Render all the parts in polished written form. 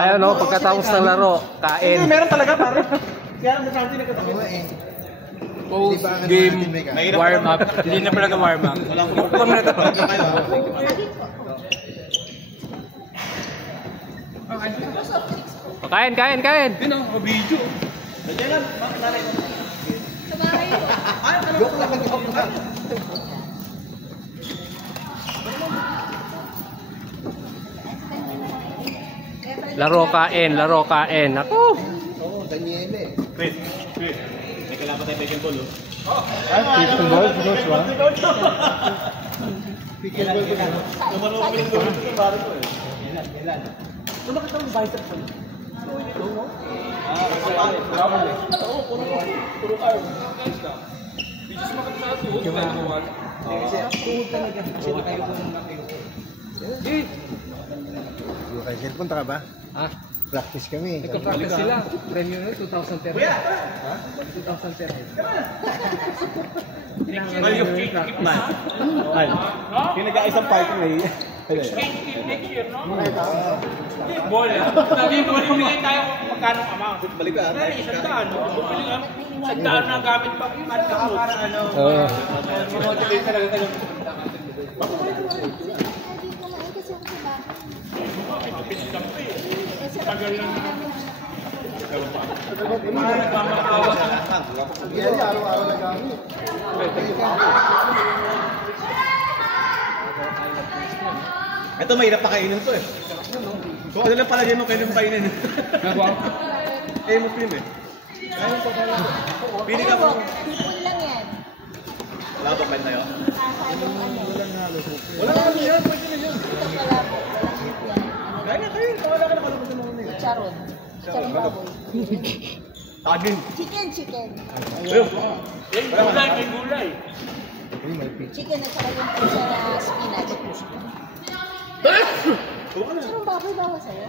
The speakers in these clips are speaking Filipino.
Ayun o, pagkatapos ng laro, kain. Hindi, meron talaga pare. Kaya lang natin nagkatabi. Post game warm up. Hindi na pala warm up. Walang Kain, kain, kain. Yun ang video. Diyan lang, nanay mo. Laro, kain, laro, kain. Ako. Oo, Daniele. Chris. May kailangan tayo bacon ball, oh. Chicken ball, Joshua. Chicken ball ko na. Naman ko yung baro ko, eh. Ilan. Bakit ang bicep ko? Puro arm. Just makapasok. Okay, punta ka ba? Ha? Practice kami. Nagka-practice sila. Premium na 2030. Kuya! Ha? 2030. Mario kick man. Yung nag-aisang party na yun. Next year, no? Ball. Sabi mo, bumili tayo magkano amount. Balik ka. Isang daan. Isang daan na gamit pa. Para ano. Motivate talaga tayo. Tagal lang. Yan, araw-araw na gamit. Ito mahirap pa kainin to, eh. Kung ano lang palagay mo kayo ng kainin. Eh, Muslim, eh. Pili ka mo. Tipon lang yan. Wala ba kayo tayo? Wala ka naman yan, pwede na yan. Ito pala po. Walang beef yan. Kaya nga kayo. Wala ka na kalamutan mo na yun. Charon. Charon baboy. Tagin. Chicken. Ayun. Gulay, may gulay. Chicken at saka yung pusa na spinach. Charon baboy bawa sa'yo?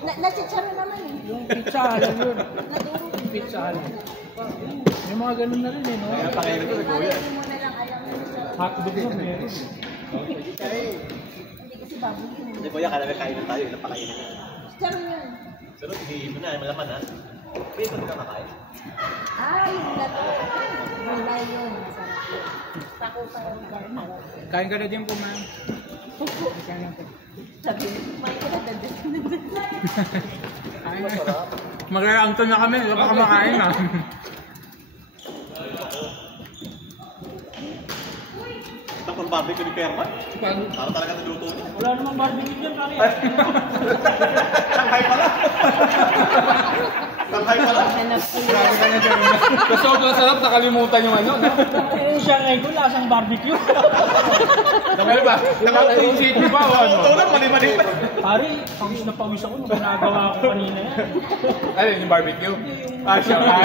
Nachicharon naman eh. Yung pizza, alam yun. Naduro. Yung pizza, alam. May mga ganun na rin eh, no? Kaya pa kainin ko, kuya. Hindi mo na lang alam yung sarap. Hotdog na meron. Hindi kasi baboy yun. Hindi, kuya, kailangan kainin tayo. Ilang pa kainin ko. Charon yun. Pero hindi mo na, malaman ha. Pwede pa ka makain. Yung lato. Gulay yun. Masarap yun. Tako pa yung garnara. Kain ka na din po, ma'am. Kain lang po. Sabi, may kinadadag. Kain na. Mag-reangton na kami, wala pa kumakain na. Ito pang barbecue ni Perman. Para talaga naluto niya. Wala namang barbecue dyan, pare. Shanghai pala. Shanghai pala. Grabe ka na dyan. Sobrang sarap, nakalimutan yung ano, no? Yung Shanghai ko, lasang barbecue. Ano ba? Naka-appreciate mo ba o ano? Ito lang, mali-mali pa. Pare, pawis na pawis ako nung ginagawa ko kanina yan. Ano yung barbecue? Shanghai.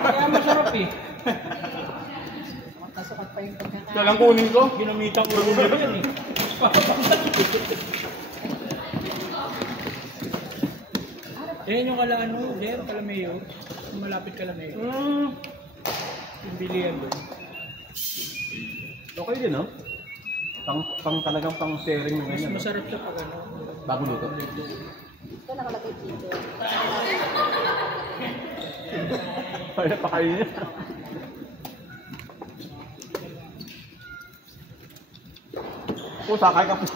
Kaya masarap eh. Masukat pa yung pagkakain. Ito lang kunin ko, ginamitan ko rin yan eh. Yan yung kala ano, Ler, Kalameo. Malapit Kalameo. Yung bilihan doon. Okay din, no? Talagang pang sharing ng Mas ganyan. masarap siya pag ano. Bago luto. Ito nakalagay dito. Kaya pa kainin. O, sakay ka po.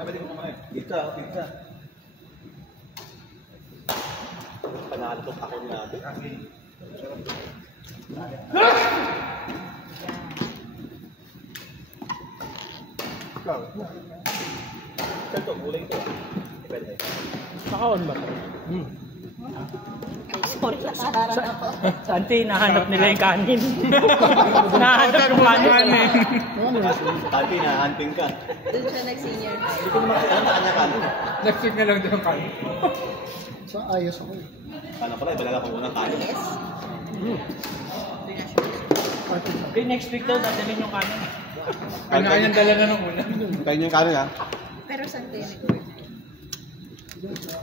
Ay, pwede ko kumain. Pizza, pizza. Panalo itong ako natin. Ito, gulay ito. Depende. Nakaon ba? Sorry, nakaharap ako. Sa auntie, nahanap nila yung kanin. Nahanap yung kanin. Tati, nahanting ka. Doon siya nag-senior high. Hindi ko naman kailangan na kanya ka. Next week na lang din yung kanin. So, ayos ako eh. Paano pala, ibalaga ko unang tayo. Yes. Okay, next week daw, dadalhin yung kanin. Kanya-kanyang dala na nung una. Kain yung kanin ha. Pero saan kayo nag-work?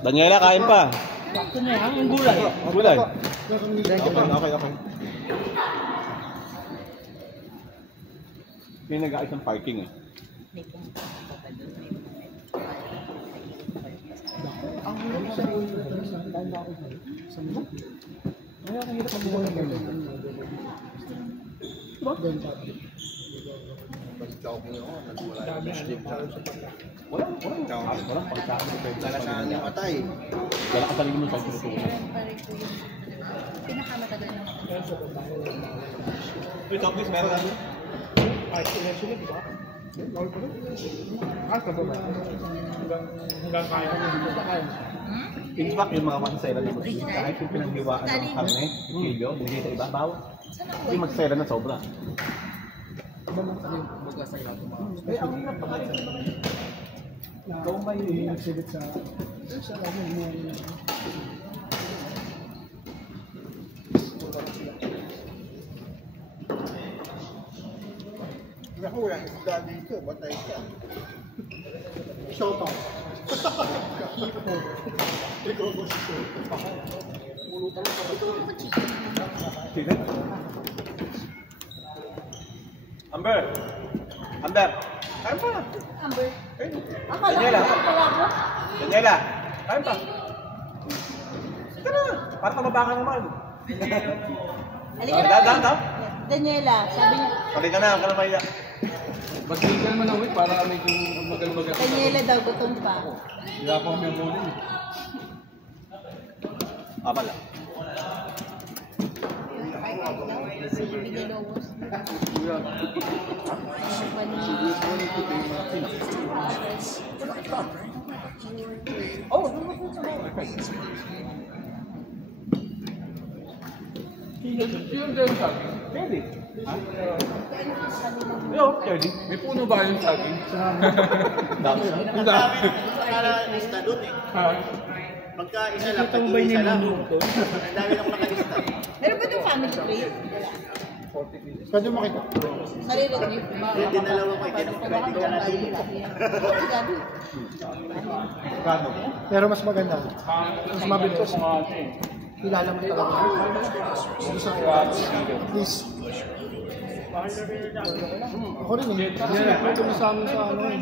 Daniela, kain pa. Sakto na yan, yung gulay. Gulay. Okay. May nag-aayos ng parking eh. Walang pagkakas. Saan yung matay? Wala ka talaga mo sa tutunan. Pare ko yung pinakamatagal na Uy, Topis, meron na doon? Hanggang kaya. In fact, yung mga masasayra na Muslim, kahit yung pinaghiwaan ng karne, kilo, binigay sa iba, bawal. Hindi magsayra na sobra. Eh, ang napakalit naman. Ikaw may nagsilit sa lagi mo. Naku, wala isda dito. Batay ka. Shout out. Ikaw mo si Mulutan mo Sige. Amber! Amber! Kain pa! Amber. Kain. Akala ko Daniela. pala ko. Daniela! Kain pa! Sige na! Para tumaba ka naman. Halika na. Dahan. Daniela, sabi niya, Pati ka na, huwag ka na mahiya. Mag-legal man ang wait para medyo magal-magal. Daniela daw gutom pa. Hindi ako kami ang bulin. Pala. Si Villalobos. Oh! Sino din sa akin? Pwede. Ha? Yo, pwede. May puno ba yung sa akin? Dami. Ang dami. Nakalista doon eh. Ha? Pagka isa lang, pag-iisa lang. Ang dami lang nakalista. Meron ba itong family tree? Wala. Pwede makita. Narinig niyo? Hindi dalawa ko, hindi naman pwede ka na dito. Kano? Pero mas maganda. Mas mabilis. Kilala mo talaga. Gusto ko. Please. Ako rin eh. Kasi nagpatuloy sa amin sa ano eh.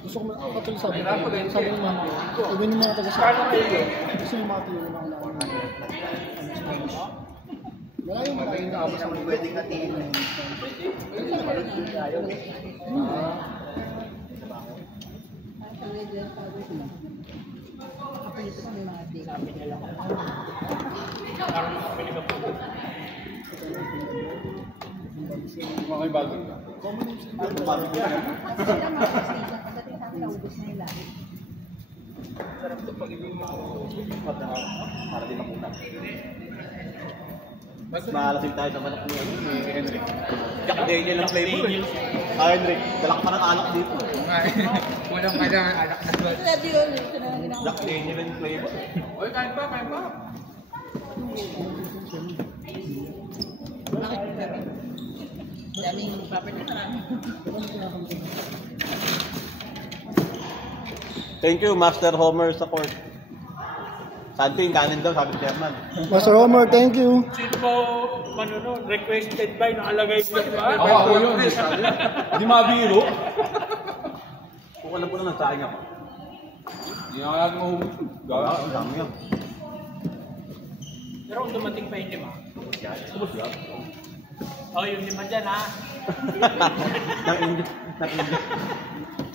Gusto ko makatuloy sa amin. Sabi ng mama ko. Sabi ng mga taga-sabi. Gusto yung mga tiyo na kailangan. Wala yung mga tiyo na abas ang pwedeng natin. Mga bago. Para din makuna. Mas maalasin tayo sa manok ni Henry. Jack Daniel ang flavor eh. Henry, dala ka pa ng alak dito. Walang kailangan anak na. Sabi yun, ito na lang ginawa. Jack Daniel ang flavor. Oy, kain pa. Bakit? Daming property na lang. Thank you, Master Homer sa court. Santo yung kanin daw, sabi ni Chairman. Master Homer, thank you. Sino po, ano, requested by nakalagay sa Ako yun. Hindi mabiro. Kung alam ko naman, saan ako. Hindi na kaya mahuli. Ang dami yan. Pero kung dumating pa yung lima. Kubos yan. Oh, yung lima dyan ha. Ng Indian.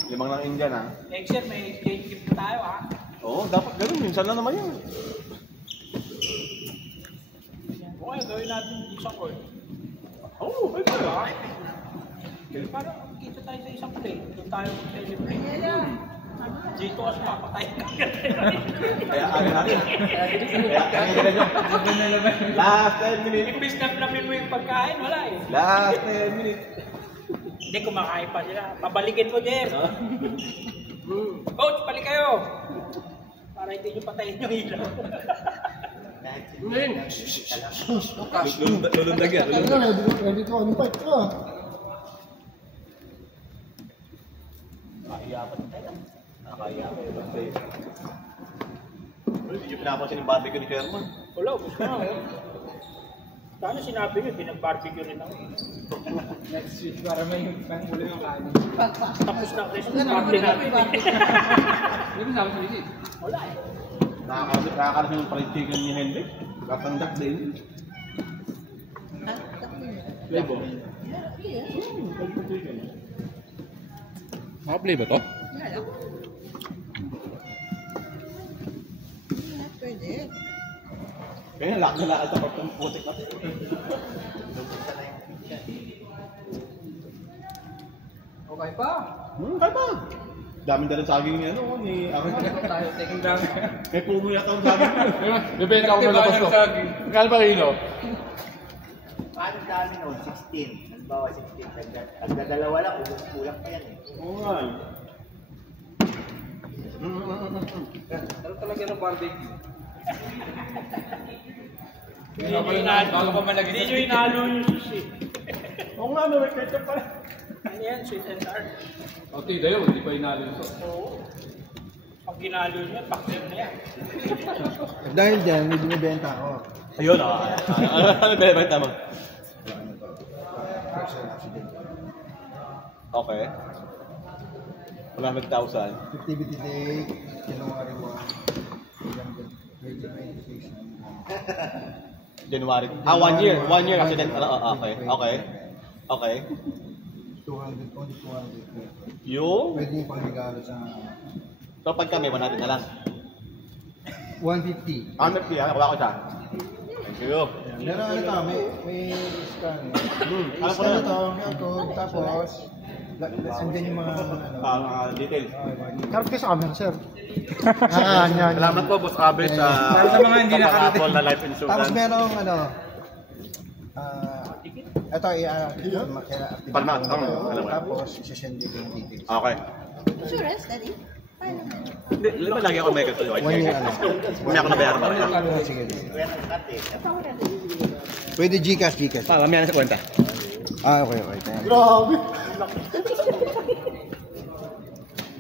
Limang ng Indian ha. Next year may exchange gift na tayo ha. Oo, dapat ganun. Minsan lang naman yun. Okay, gawin natin isang court. Oo, pwede ha. Para kita tayo sa isang play. Doon tayo mag-celebrate. Dito as papatay ka. Kaya ano natin. Last 10 minutes. Imbis na namin mo yung pagkain, wala eh. Last 10 minutes. Hindi, kumakain pa sila. Pabalikin mo, Jer. Coach, balik kayo. Para hindi nyo patayin yung ilaw. Lulundag yan. Ready to on fight ka. Nakakaya pa tayo. Nakakaya pa. pinapansin yung barbecue ni Sherman. Wala, gusto na ako. Sana sinabi niyo, pinag-barbecue rin ako. Next week, para may panghuli ng kanin. Tapos na Christmas party natin. Hindi mo sabi sa visit. Wala eh. Nakakaroon yung fried chicken ni Henry. Katandak din. Flavor. Makaplay ba to? Pwede. Kaya lakad sa pagkang putik na. Okay pa. Kaya ba? Daming dalang saging ni ano, ni Ako. Tayo, taking down. May puno yata ang saging. Bibenta ako ng labas ko. Kaya ba kilo? Paano dami noon? 16. Halimbawa 16. Nagdadalawa lang, kulang pa yan eh. Oo nga. Ano talaga ng barbecue? Hindi nyo inalo yung sushi. Oo nga, may ketchup pala. Ano yan, sweet and sour. O, tida yun, hindi pa inalo ito. Oo. Pag ginalo nyo, paksin na yan. Dahil dyan, may binibenta ako. Ayun ano ba tama? Okay. 100,000. Activity day, January 1. January. 1 year. 1 year kasi Okay. 200, only 200. Yung? Pwede yung pangregalo sa So pag kami, 100 na lang. 150. 150 ha? Wala ko siya. Thank you. Meron ano to, may scan. Alam ko Scan na. ito, tapos, andyan yung mga Details. Karap kayo sa camera, sir. Salamat po, Boss Abel, sa mga hindi nakarating. na life insurance. Tapos merong ano, ito, Palma, alam mo. tapos isasend dito yung details. Okay. Insurance, Daddy? Paano? Hindi, ba lagi ako may kasi? 1 year ano. Mamaya ako nabayaran ba? Sige. Pwede Gcash. Mamaya na sa kwenta. Okay. Grabe!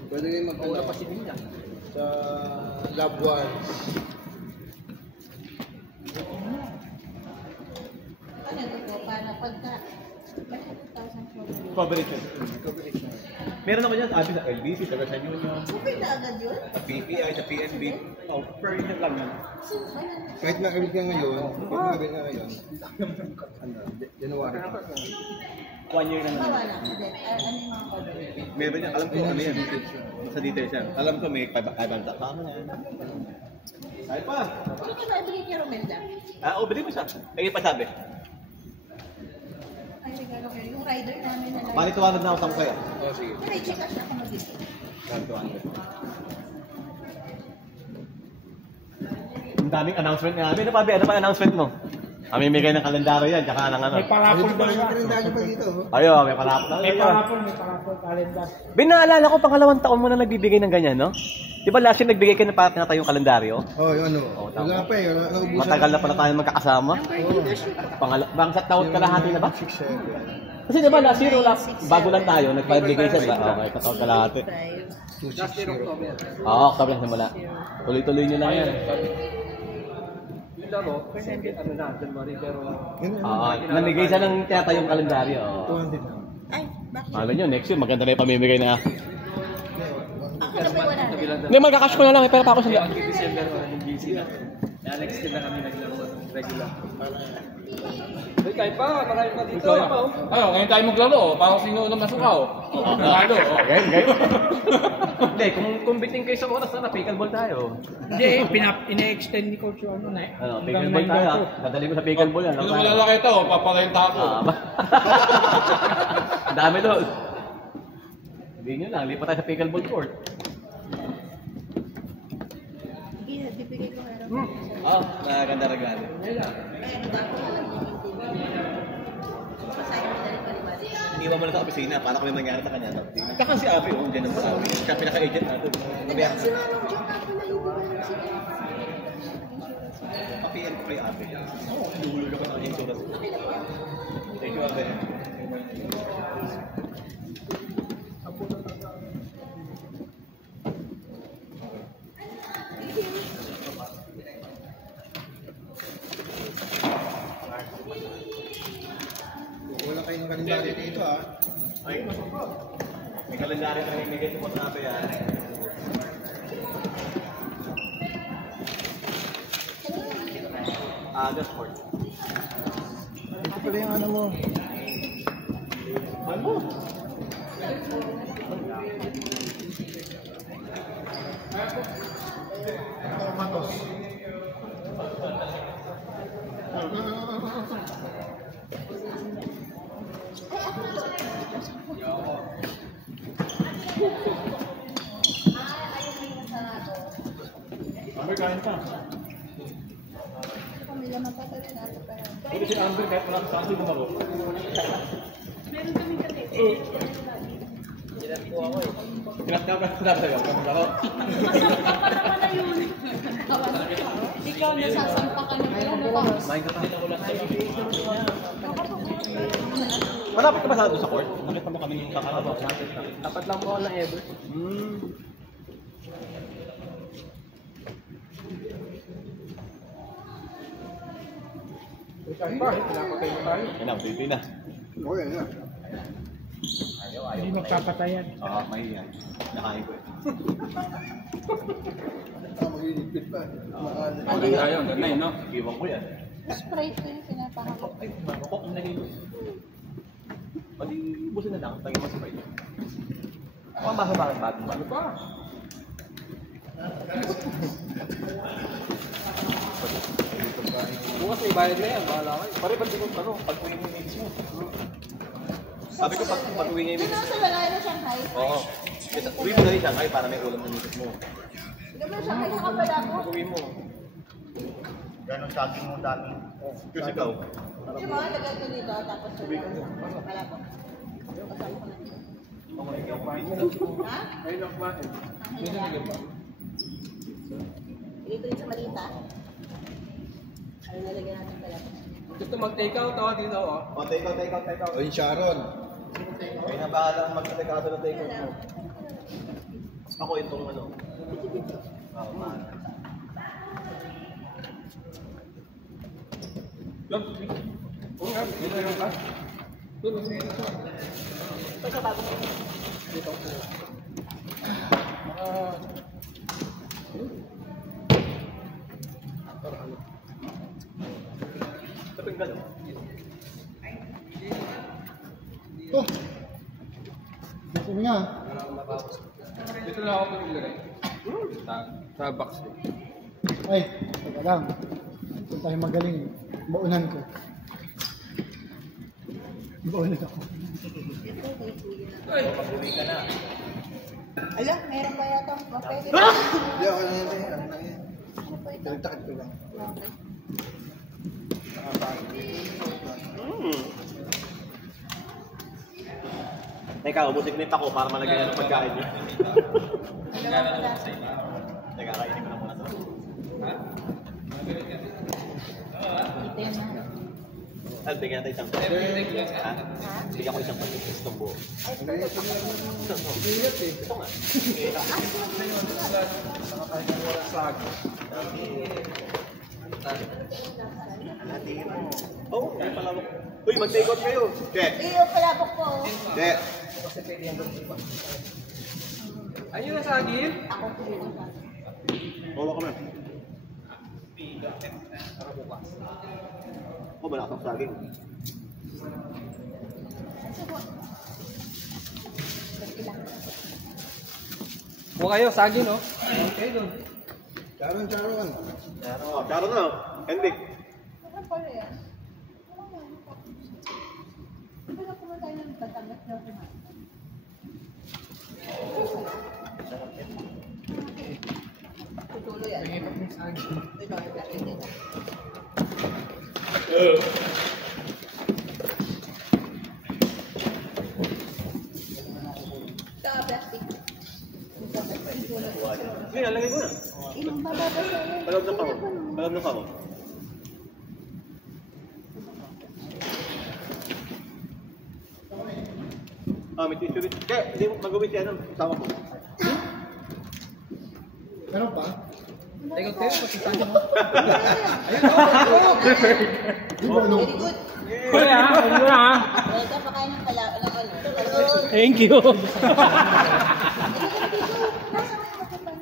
Pwede kayo mag-una pa si Bina sa loved ones. Ano ito po? Paano? Pagka 100,000 Coverage. Meron ako dyan, sabi sa LBC, sa Western Union, Okay na agad yun? sa PPI, sa PNB. Oh, per unit lang yan. Kahit na-abit ka ngayon, January. 1 year na naman. Bawa lang. Hindi. Ano yung mga coverage? Meron yan, alam ko ano yan. Sa details yan. Alam ko may 500. Tama na yan. Ay pa! Hindi ka ba ibigay kay Romelda? Bili mo siya. Ay, pa sabi. Ay, regalo kayo. Yung rider namin na lang. Bali, 200 na ako sa kaya. Pero i-check na ako mag-ito. Bali, 200. Ang daming announcement nga. Ano pa announcement mo? Kami may ng kalendaryo yan, tsaka ng ano. May parapol ba yan? Kalendaryo pa dito. Ayun, may parapol. May parapol kalendar. Binaalala ko, pangalawang taon mo na nagbibigay ng ganyan, no? Di ba last year nagbigay ka ng parang tayong kalendaryo? Yung ano. Wala pa eh. Naubusan. Matagal na pala tayo magkakasama. Bang sa taon kalahati na ba? 6, 7. Kasi di ba last year, bago lang tayo, nagpabigay siya, di ba? Okay, kataon kalahati. 260. Oo, October lang simula. Tuloy-tuloy nyo lang yan. Yung laro, ano na, January, pero... Oo, namigay siya ng tinatayong kalendaryo. 200 na. Ay, bakit? Alam nyo, next year, maganda na yung pamimigay na. Ako na may 100. Hindi, magkakash ko na lang, pero pa ako sa... December ko naging busy na. Kaya next year na kami naglaro ng regular. Uy, kain pa, marami pa dito. Ano, ngayon tayo maglaro, parang sino unang nasukaw. Nalo. Ganyan. Hindi, kung biting kayo sa oras na, pickleball tayo. Hindi, ina-extend ni Coach yung ano na eh. Ano, pickleball tayo. Dadali mo sa pickleball yan. Kung malalaki ito, paparenta ako. Dami doon. Hindi nyo lang, lipat tayo sa pickleball court. Bibigay ko nga Oo, maganda regalo. Kaya nagdako na lang yung Masaya mo dahil paliwali. Iwan mo na sa opisina, para kami mangyari sa kanya. Baka si Abby, dyan ang sabi. Siya pinaka-agent natin. Nagdaan si Manong John ako na yung Papiyan ko kay Abby. Oo, hinulog ako ng insurance. Thank you, Abby. yung kalendaryo dito ah. Ay, may kalendaryo na namimigay ko sa ato yan. August 4. Ito pala yung ano mo. Ano? Ito, matos. Amber, kain pa. Kami naman pa rin natin pero. Hindi si Amber kahit wala sa akin gumaro. Tinatawag ka sa'yo. Gumaro. Ikaw nasasampa ka ng ano pa. Malapit ka ba sa doon sa court? Nakita mo kami yung kakalabaw. Dapat lang po ako ng ever. Kain pa, pinapatay mo tayo. Yan ang baby na. Okay na. Hindi magpapatayan. Oo, mahiya. Nakain ko eh. Mag-iigpit pa. Maganda yun, ganda yun, no? Iwan ko yan. Sprite ko yung pinapahalo. Ay, marupok ang nahilo. Pati busin na lang, tagin mo sa payo. Ako ang mahaba-habang bagong Ano pa? Bukas may bayad na yan, bahala kayo. Pare, ba't di ko ano, pag-uwi mo yung mates mo? Sabi ko, pag-uwi niya yung Doon mates ako sa Malaya na Shanghai. Oo. Uwi mo na rin Shanghai para may ulam na mates mo. Hindi mo Shanghai nakapala ko. Pag-uwi mo. Ganon saging mo dami. Kasi ikaw. Yung mga lagay ko dito, tapos wala po. Kasama ko na. Ha? Ayun ang kumain. Ilito rin sa malita. Ano nalagyan natin pala? Gusto mag-take out, tawa dito ako. O, take out. O yung Sharon. Kaya na bahala mag-take-out ng take out mo. Ako itong ano. Oo, man. Oo nga, dito yung ka. Doon, Ito sa bago. Ito yung gano'n. Ito. Gusto mo nga. dito na ako pag-ilagay. Sa box ko. Ay, teka lang. Kung tayo magaling, maunan ko. Maunan ako. Pag-uwi ka na. Ala, meron ba yata? Pwede. Hindi ako na yan. Ano lang yan? Ano po ito? Pinagtakit ko lang. Okay. Teka, ubusin ko na yung pako para malagyan ng pagkain niyo. Dalawa pala. Teka, kainin ko na muna ito. Ito yun na. Al, bigyan natin isang pako. Ha? Bigyan ko isang pako. Itong buo. Ito nga. Alatiin mo. Oo, kaya pala mo. Uy, mag-take out kayo. Che. Iyo, palabok ko. Che. Ayun na sa agil. Ako po yun. Bawa ka man. Ako ba nakasang saging? Huwag kayo, sagi no? Okay doon. Sharon. Karo na. Hindi. Ano pala yan? Ano ba? Hindi na pumunta tayo ng Batangas na kumain. Tutuloy yan. Ito ay plastic dito. Ito plastic. Sige, lalagay ko na. Ilang bababa sa iyo? Palawag ng pako. Palawag ng pako. Ah, may tissue rin. Kaya, hindi mo mag-uwi siya ng kasama ko. Meron pa? Take out kayo, patisan mo. Di ba ano? Very good. Okay ha, ano na ha. Ito, pakain ng pala, ano. Thank you.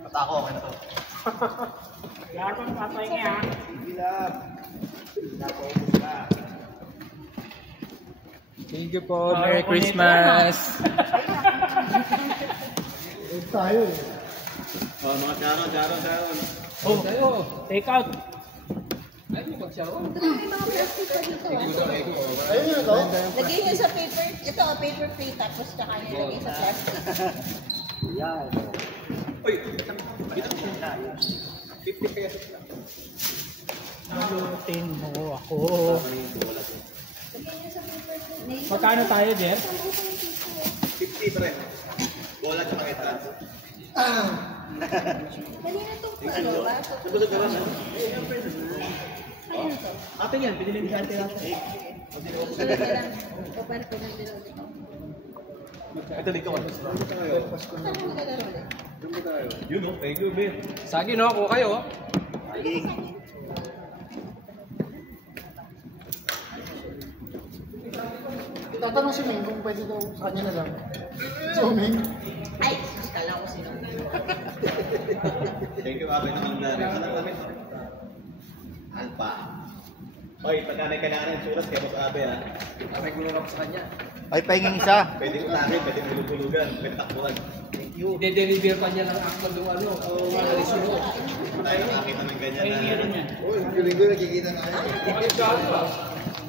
Patako, okay na to. Lahat ng patay niya. Sige lang. Napaubos na. Thank you po. Merry Christmas. Huwag tayo eh. Oh, mga Sharon. Oh, take out. May mga plastic pa dito. Ayun yun ito. Lagay nyo sa paper, ito paper free tapos tsaka nyo lagay sa plastic. Yan. Uy, kita ko na. 50 pesos lang. Malutin mo ako. Lagay nyo sa paper free. Magkano tayo, Jeff? 50 pre. Bola tsaka kita. Kanina itong ano ba? Nabusog ka ba? Kanina to? Ate yan, binili ni Ate Rasa. Sulat na lang. O para po nang dalaw dito. Ito dito ka. Saan mo naglalaro ulit? Yun oh, thank you, Ben. Sagi no, ako kayo. Saging. Tatanong si Ming kung pwede daw sa kanya na lang. So, Ming. Ay, kala ko sino. Thank you, Abe, naman na rin. Ano kami? Alpa. Oy, pagka may kailangan ng sulat, kaya mas Abe ha. May gulong sa kanya. Ay, pahingin isa. Pwede ko takin, pwede ko lulugan, pwede takbuhan. Thank you. I-deliver pa niya ng akto ng ano, o mga resibo. Tayo nakakita ng ganyan na. Uy, yung linggo nakikita na kayo.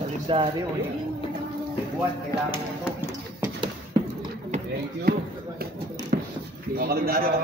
Kalendaryo. Buwan, kailangan mo ito. Thank you. O, kalendaryo.